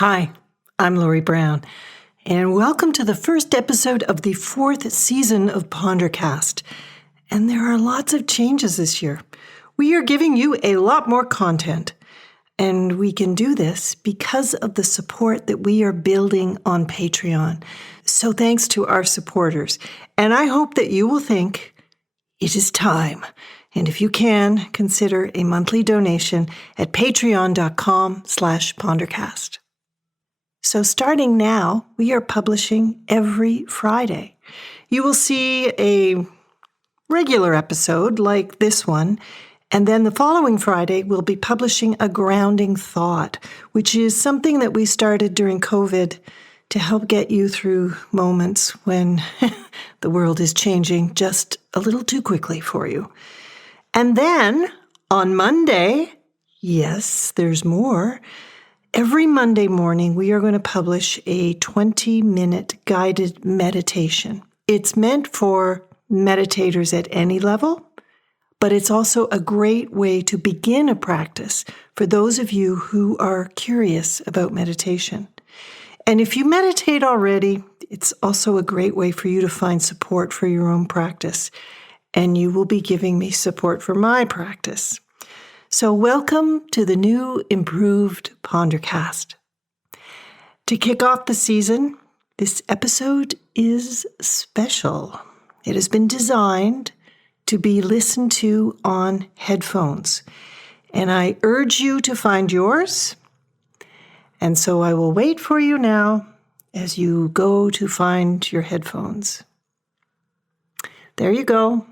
Hi, I'm Lori Brown, and welcome to the first episode of the fourth season of Pondercast. And there are lots of changes this year. We are giving you a lot more content, and we can do this because of the support that we are building on Patreon. So thanks to our supporters, and I hope that you will think it is time. And if you can, consider a monthly donation at patreon.com/pondercast. So starting now, we are publishing every Friday. You will see a regular episode like this one, and then the following Friday, we'll be publishing a grounding thought, which is something that we started during COVID to help get you through moments when the world is changing just a little too quickly for you. And then on Monday, yes, there's more. Every Monday morning, we are going to publish a 20-minute guided meditation. It's meant for meditators at any level, but it's also a great way to begin a practice for those of you who are curious about meditation. And if you meditate already, it's also a great way for you to find support for your own practice. And you will be giving me support for my practice. So welcome to the new improved Pondercast. To kick off the season, this episode is special. It has been designed to be listened to on headphones. And I urge you to find yours. And so I will wait for you now as you go to find your headphones. There you go.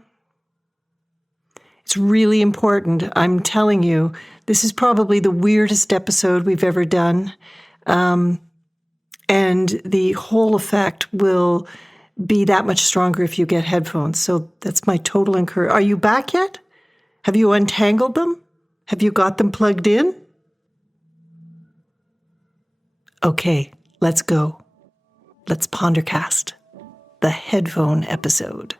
It's really important. I'm telling you, this is probably the weirdest episode we've ever done. And the whole effect will be that much stronger if you get headphones. So that's my total encouragement. Are you back yet? Have you untangled them? Have you got them plugged in? Okay, let's go. Let's Pondercast, the headphone episode.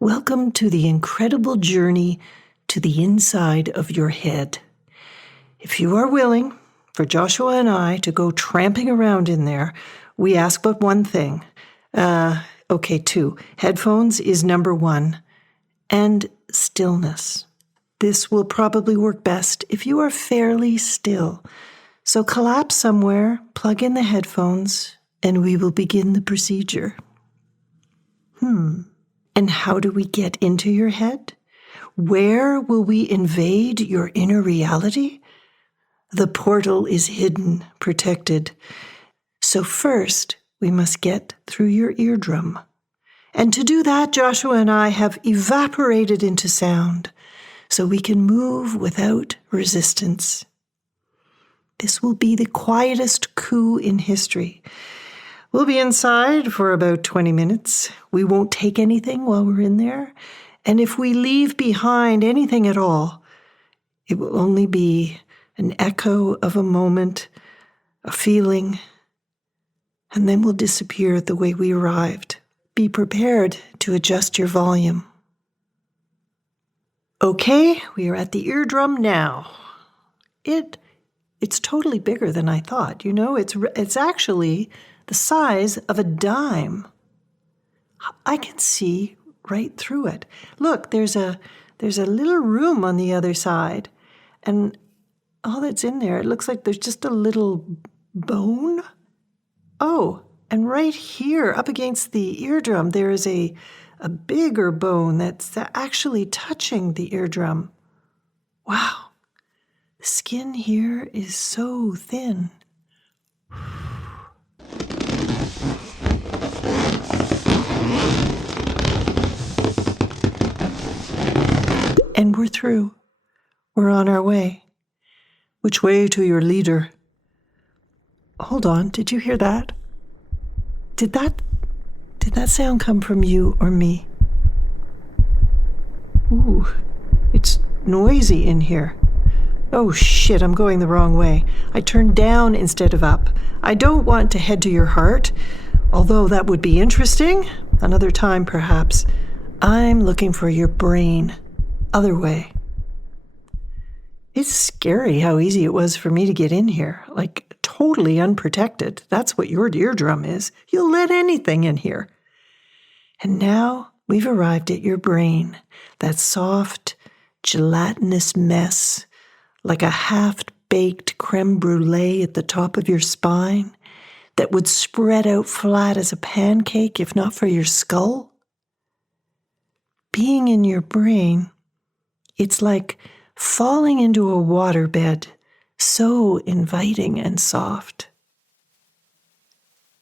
Welcome to the incredible journey to the inside of your head. If you are willing for Joshua and I to go tramping around in there, we ask but one thing. Two. Headphones is number one. And stillness. This will probably work best if you are fairly still. So collapse somewhere, plug in the headphones, and we will begin the procedure. And how do we get into your head? Where will we invade your inner reality? The portal is hidden, protected. So first, we must get through your eardrum. And to do that, Joshua and I have evaporated into sound so we can move without resistance. This will be the quietest coup in history. We'll be inside for about 20 minutes. We won't take anything while we're in there. And if we leave behind anything at all, it will only be an echo of a moment, a feeling, and then we'll disappear the way we arrived. Be prepared to adjust your volume. Okay, we are at the eardrum now. It's totally bigger than I thought. You know, it's actually the size of a dime. I can see right through it. Look, there's a little room on the other side, and all that's in there, it looks like there's just a little bone. Oh, and right here, up against the eardrum, there is a bigger bone that's actually touching the eardrum. Wow, the skin here is so thin. And we're through. We're on our way. Which way to your leader? Hold on, did you hear that? Did that sound come from you or me? Ooh, it's noisy in here. Oh shit, I'm going the wrong way. I turned down instead of up. I don't want to head to your heart, although that would be interesting. Another time, perhaps. I'm looking for your brain. Other way. It's scary how easy it was for me to get in here. Like, totally unprotected. That's what your eardrum is. You'll let anything in here. And now we've arrived at your brain. That soft, gelatinous mess, like a half-baked creme brulee at the top of your spine that would spread out flat as a pancake if not for your skull. Being in your brain, it's like falling into a waterbed, so inviting and soft,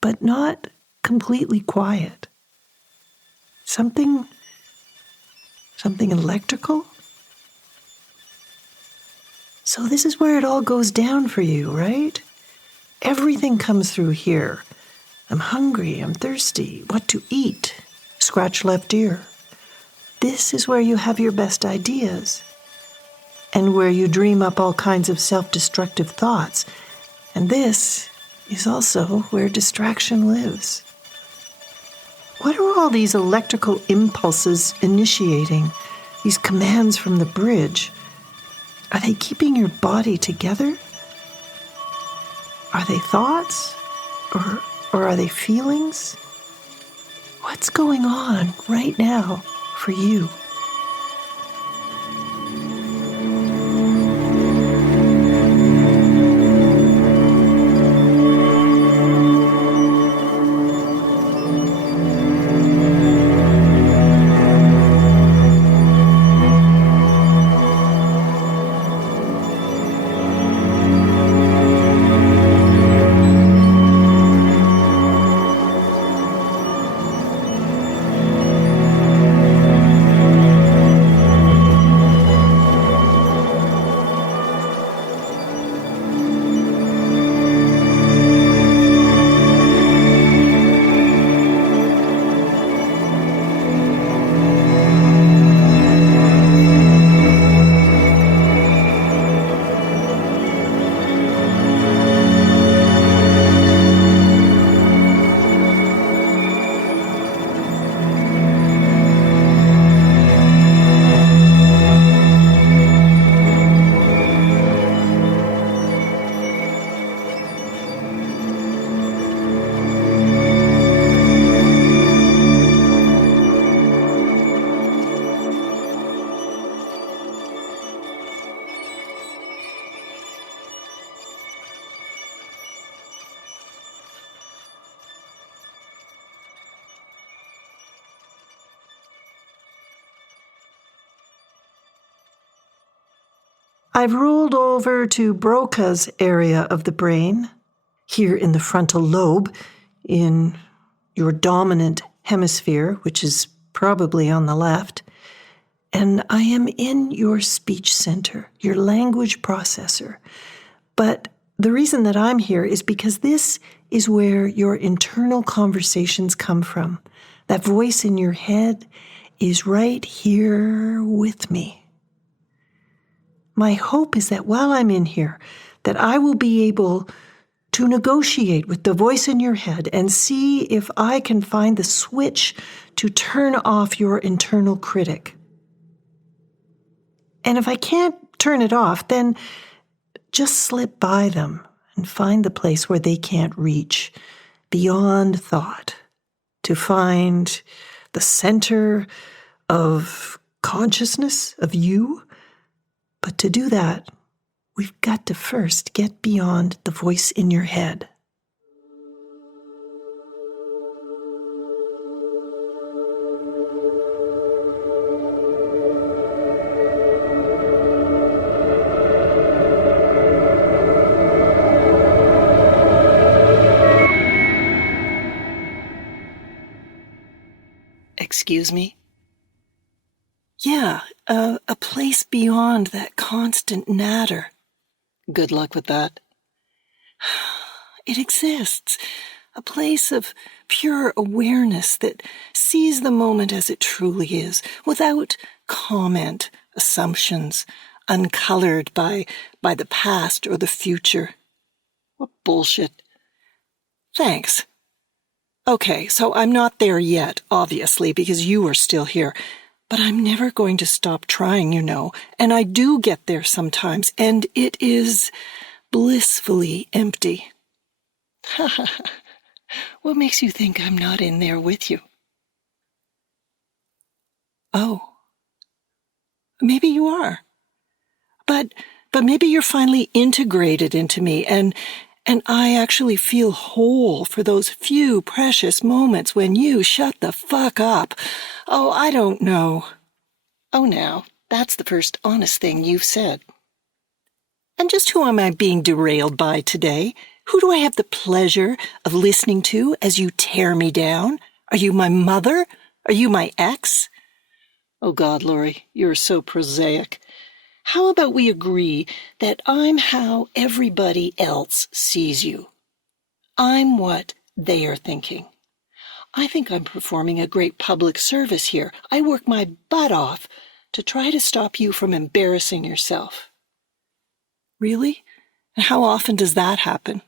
but not completely quiet. Something electrical? So this is where it all goes down for you, right? Everything comes through here. I'm hungry, I'm thirsty, what to eat? Scratch left ear. This is where you have your best ideas, and where you dream up all kinds of self-destructive thoughts. And this is also where distraction lives. What are all these electrical impulses initiating? These commands from the bridge? Are they keeping your body together? Are they thoughts? Or are they feelings? What's going on right now for you? I've ruled over to Broca's area of the brain, here in the frontal lobe, in your dominant hemisphere, which is probably on the left, and I am in your speech center, your language processor. But the reason that I'm here is because this is where your internal conversations come from. That voice in your head is right here with me. My hope is that while I'm in here, that I will be able to negotiate with the voice in your head and see if I can find the switch to turn off your internal critic. And if I can't turn it off, then just slip by them and find the place where they can't reach, beyond thought, to find the center of consciousness, of you. But to do that, we've got to first get beyond the voice in your head. Excuse me? Yeah, a place beyond that constant natter. Good luck with that. It exists. A place of pure awareness that sees the moment as it truly is, without comment, assumptions, uncolored by the past or the future. What bullshit. Thanks. Okay, so I'm not there yet, obviously, because you are still here. But I'm never going to stop trying, you know, and I do get there sometimes, and it is blissfully empty. What makes you think I'm not in there with you? Oh, maybe you are. But maybe you're finally integrated into me, and I actually feel whole for those few precious moments when you shut the fuck up. Oh, I don't know. Oh, now, that's the first honest thing you've said. And just who am I being derailed by today? Who do I have the pleasure of listening to as you tear me down? Are you my mother? Are you my ex? Oh God, Lori, you're so prosaic. How about we agree that I'm how everybody else sees you? I'm what they are thinking. I think I'm performing a great public service here. I work my butt off to try to stop you from embarrassing yourself. Really? And how often does that happen?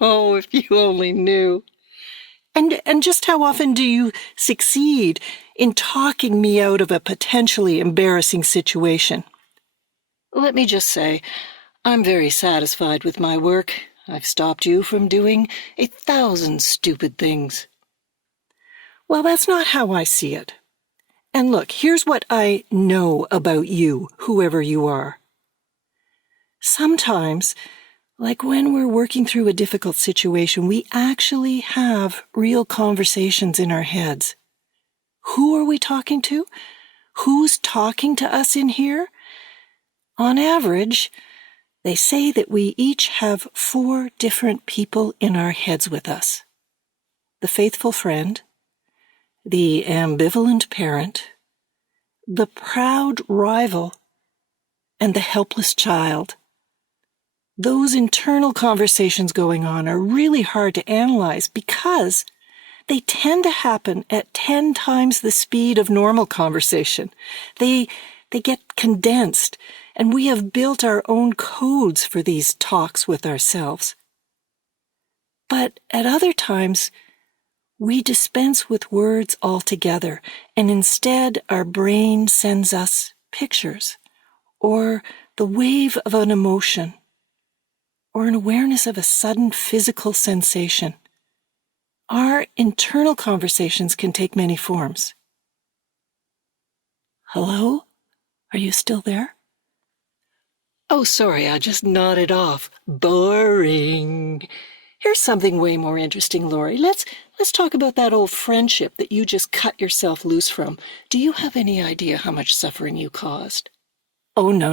Oh, if you only knew. And just how often do you succeed in talking me out of a potentially embarrassing situation? Let me just say, I'm very satisfied with my work. I've stopped you from doing 1,000 stupid things. Well, that's not how I see it. And look, here's what I know about you, whoever you are. Sometimes, like when we're working through a difficult situation, we actually have real conversations in our heads. Who are we talking to? Who's talking to us in here? On average, they say that we each have 4 different people in our heads with us. The faithful friend, the ambivalent parent, the proud rival, and the helpless child. Those internal conversations going on are really hard to analyze because they tend to happen at 10 times the speed of normal conversation. They get condensed, and we have built our own codes for these talks with ourselves. But at other times, we dispense with words altogether, and instead our brain sends us pictures, or the wave of an emotion, or an awareness of a sudden physical sensation. Our internal conversations can take many forms. Hello? Are you still there? Oh, sorry, I just nodded off. Boring. Here's something way more interesting, Lori. Let's talk about that old friendship that you just cut yourself loose from. Do you have any idea how much suffering you caused? Oh, no,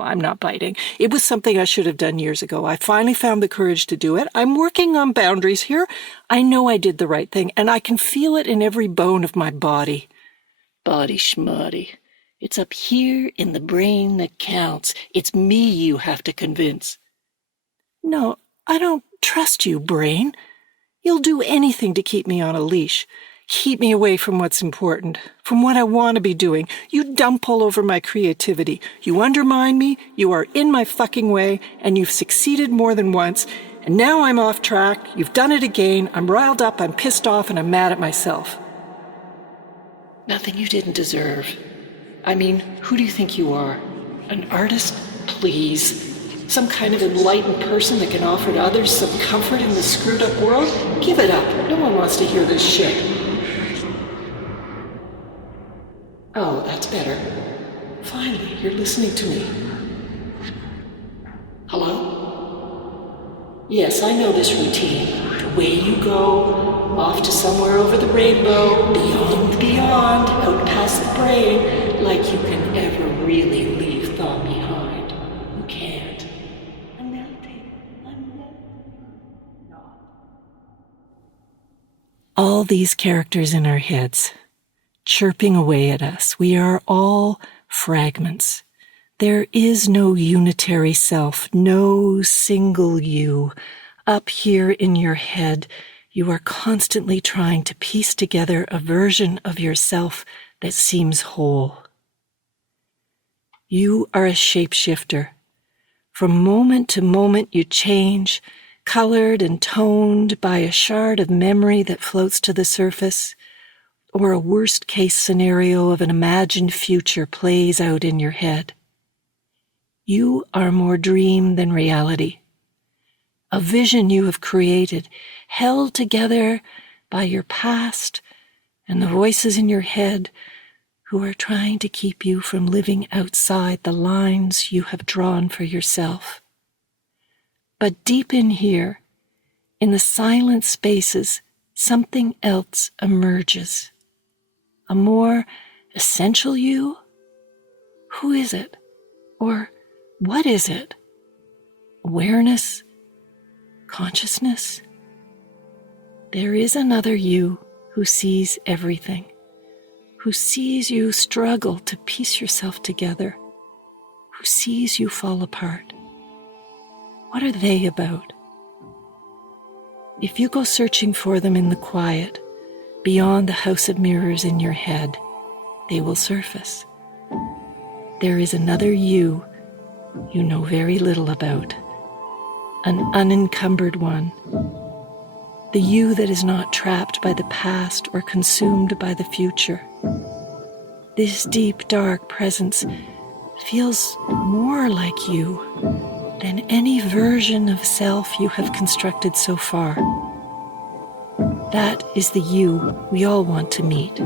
I'm not biting. It was something I should have done years ago. I finally found the courage to do it. I'm working on boundaries here. I know I did the right thing, and I can feel it in every bone of my body. Body schmoddy. It's up here in the brain that counts. It's me you have to convince. No, I don't trust you, brain. You'll do anything to keep me on a leash. Keep me away from what's important, from what I want to be doing. You dump all over my creativity. You undermine me, you are in my fucking way, and you've succeeded more than once. And now I'm off track, you've done it again, I'm riled up, I'm pissed off, and I'm mad at myself. Nothing you didn't deserve. I mean, who do you think you are? An artist? Please. Some kind of enlightened person that can offer to others some comfort in this screwed up world? Give it up. No one wants to hear this shit. Oh, that's better. Finally, you're listening to me. Hello? Yes, I know this routine. Away you go, off to somewhere over the rainbow, beyond the beyond, out past the brain, like you can ever really leave thought behind. You can't. I'm melting. All these characters in our heads, chirping away at us. We are all fragments, There is no unitary self, no single you. Up here in your head, you are constantly trying to piece together a version of yourself that seems whole. You are a shapeshifter. From moment to moment you change, colored and toned by a shard of memory that floats to the surface, or a worst-case scenario of an imagined future plays out in your head. You are more dream than reality. A vision you have created, held together by your past and the voices in your head who are trying to keep you from living outside the lines you have drawn for yourself. But deep in here, in the silent spaces, something else emerges. A more essential you? Who is it? Or what is it? Awareness? Consciousness? There is another you who sees everything, who sees you struggle to piece yourself together, who sees you fall apart. What are they about? If you go searching for them in the quiet, beyond the house of mirrors in your head, they will surface. There is another you know very little about, an unencumbered one, the you that is not trapped by the past or consumed by the future. This deep, dark presence feels more like you than any version of self you have constructed so far. That is the you we all want to meet.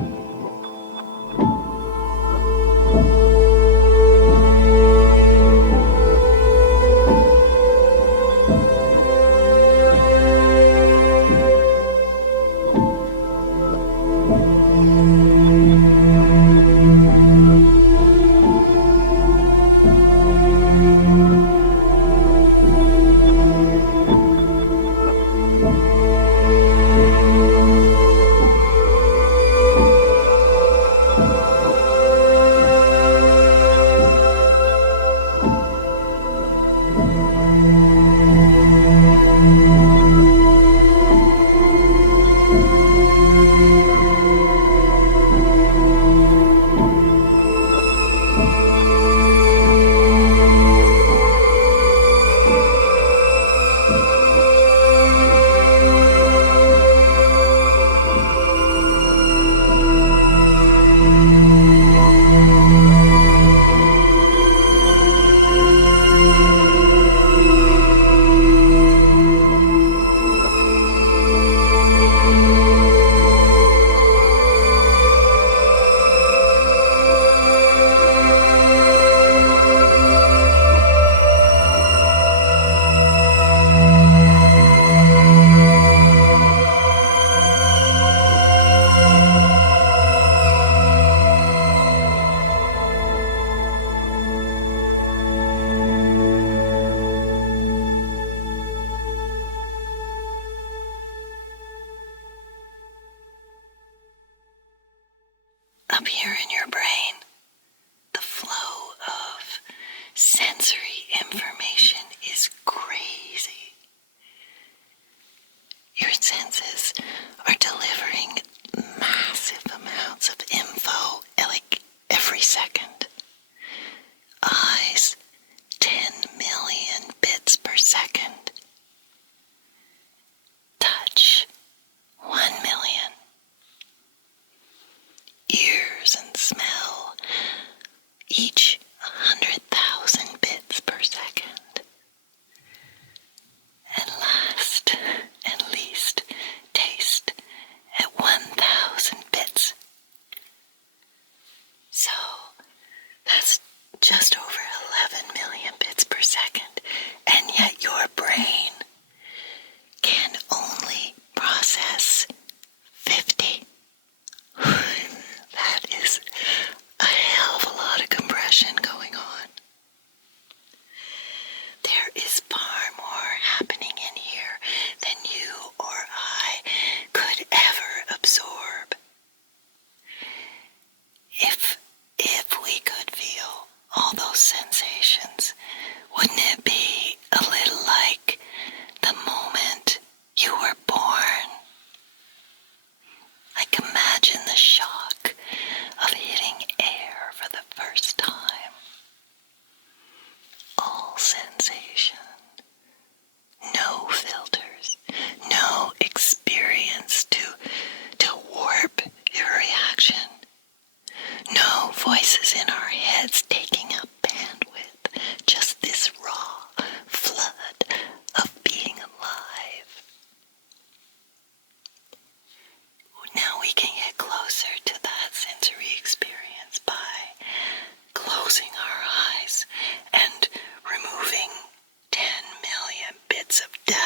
lots of data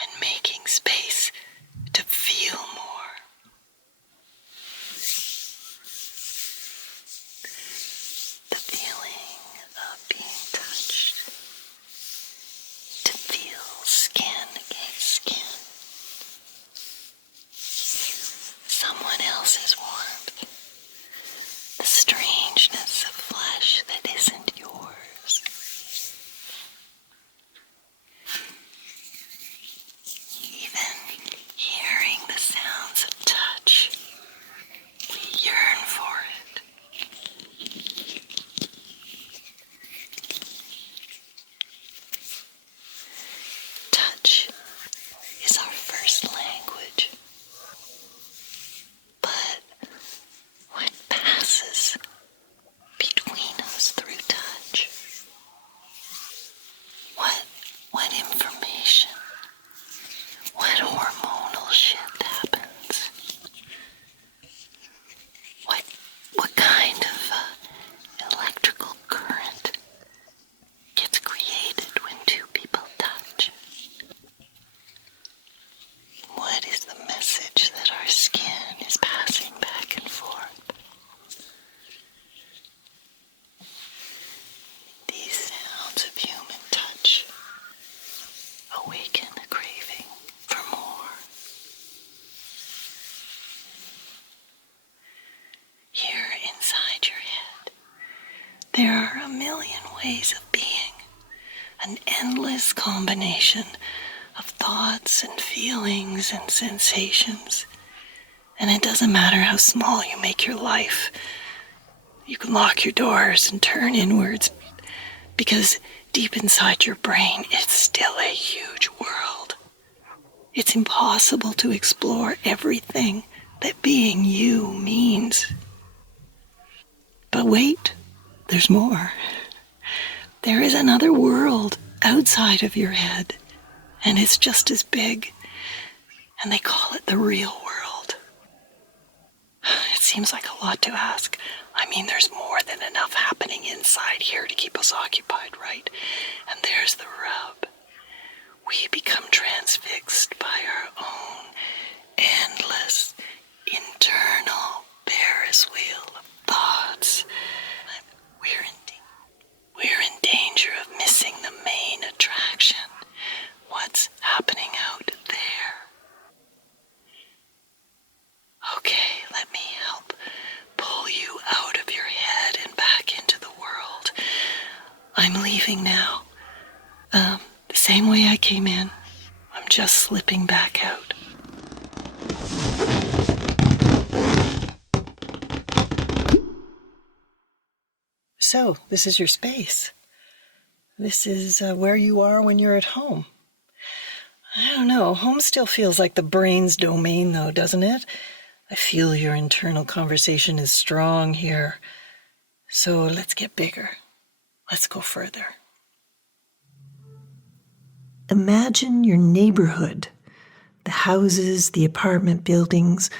and making space to feel more. The feeling of being touched, to feel skin against skin, someone else's warmth, the strangeness of flesh that isn't yours. Even hearing the sounds of touch, we yearn for it. Touch is our first language, but what passes between us through touch? What information? What hormonal shift happens? What kind of electrical current gets created when two people touch? What is the message that our skin is passing back and forth? These sounds of human touch awaken a craving for more. Here inside your head, there are a million ways of being, an endless combination of thoughts and feelings and sensations. And it doesn't matter how small you make your life. You can lock your doors and turn inwards, because deep inside your brain, it's still a huge world. It's impossible to explore everything that being you means. But wait, there's more. There is another world outside of your head, and it's just as big, and they call it the real world. It seems like a lot to ask. I mean, there's more than enough happening inside here to keep us occupied, right? And there's the rub. We become transfixed by our own endless internal Ferris wheel of thoughts. We're in danger of missing the main attraction. What's happening out there? Okay, let me help pull you out of your head and back into the world. I'm leaving now. The same way I came in. I'm just slipping back out. So, this is your space. This is where you are when you're at home. I don't know, home still feels like the brain's domain though, doesn't it? I feel your internal conversation is strong here. So let's get bigger. Let's go further. Imagine your neighborhood, the houses, the apartment buildings,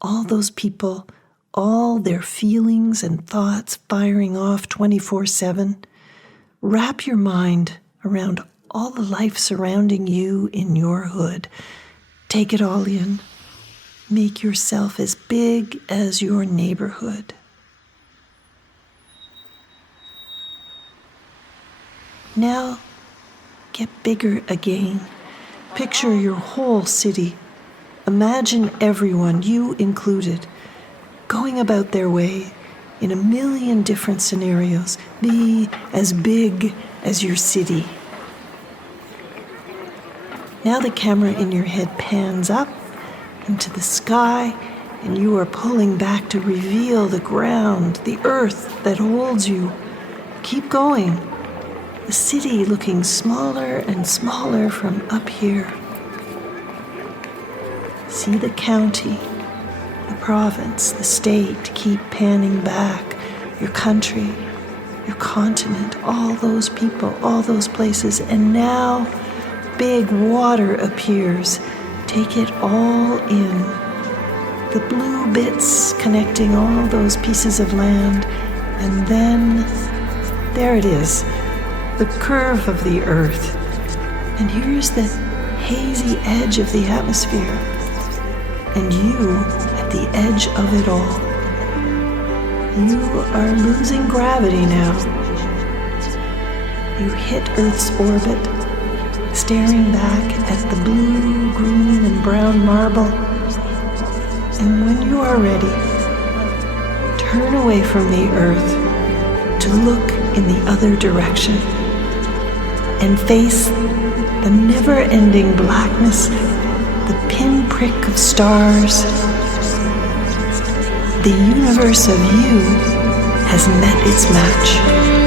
all those people, all their feelings and thoughts firing off 24/7. Wrap your mind around all the life surrounding you in your hood. Take it all in. Make yourself as big as your neighborhood. Now, get bigger again. Picture your whole city. Imagine everyone, you included, going about their way in a million different scenarios. Be as big as your city. Now the camera in your head pans up into the sky, and you are pulling back to reveal the ground, the earth that holds you. Keep going. The city looking smaller and smaller from up here. See the county, the province, the state keep panning back. Your country, your continent, all those people, all those places. And now big water appears. Take it all in. The blue bits connecting all those pieces of land. And then there it is, the curve of the earth. And here's the hazy edge of the atmosphere, and you at the edge of it all. You are losing gravity now. You hit Earth's orbit, staring back at the blue, green, and brown marble. And when you are ready, turn away from the Earth to look in the other direction and face the never-ending blackness, the pinprick of stars. The universe of you has met its match.